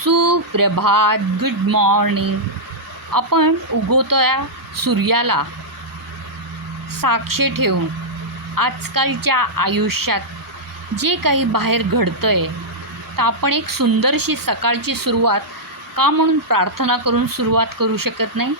सुप्रभात, good morning. आपण उगवत्या सूर्याला साक्षी ठेवून आजकालच्या आयुष्यात जे काही बाहेर घडतंय तर आपण एक सुंदरशी सकाळची सुरुवात का म्हणून प्रार्थना करून सुरुवात करू शकत नाही?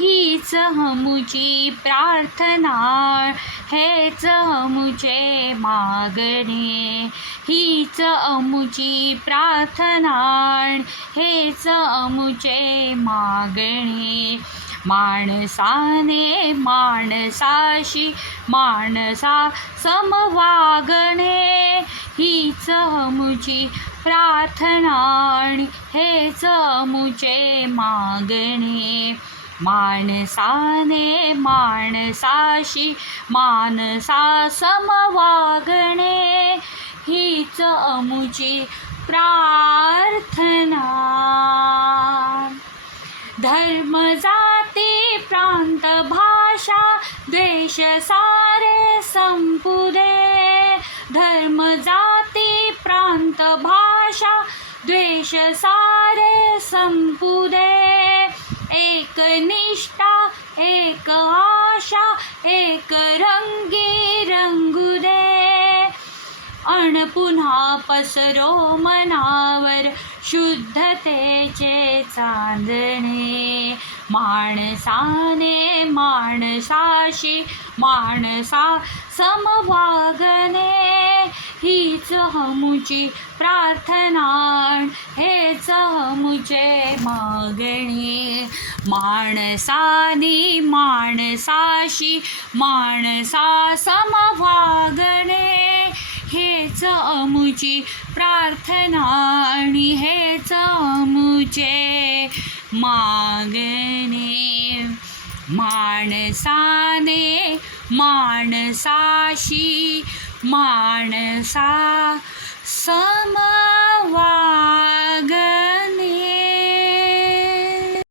हीच हमुची प्रार्थना, हेच हमुचे मागणे. हीच अमुची प्रार्थना, हेच अमुचे मागणे. माणसाने माणसाशी माणसा समवागणे. हीच हमुची प्रार्थना, हेच अमुचे मागणे. माणसाने माणसाशी माणसा समवागणे. हीच अमुची प्रार्थना. धर्म जाती प्रांत भाषा द्वेष सारे संपू दे. धर्म जाती प्रांत भाषा द्वेष सारे संपू दे. एक निष्ठा एक आशा एक रंगी रंगू दे. अण पुन्हा पसरो मनावर शुद्धतेचे चांदणे. माणसाने माणसाशी माणसा समवागणे. हीच हमुची प्रार्थना, हेच हमुचे मागणे. माणसाने माणसाशी माणसा समवागणे. हेच अमुची प्रार्थना आणि हेच अमुचे मागणे. माणसाने माणसाशी माणसा सम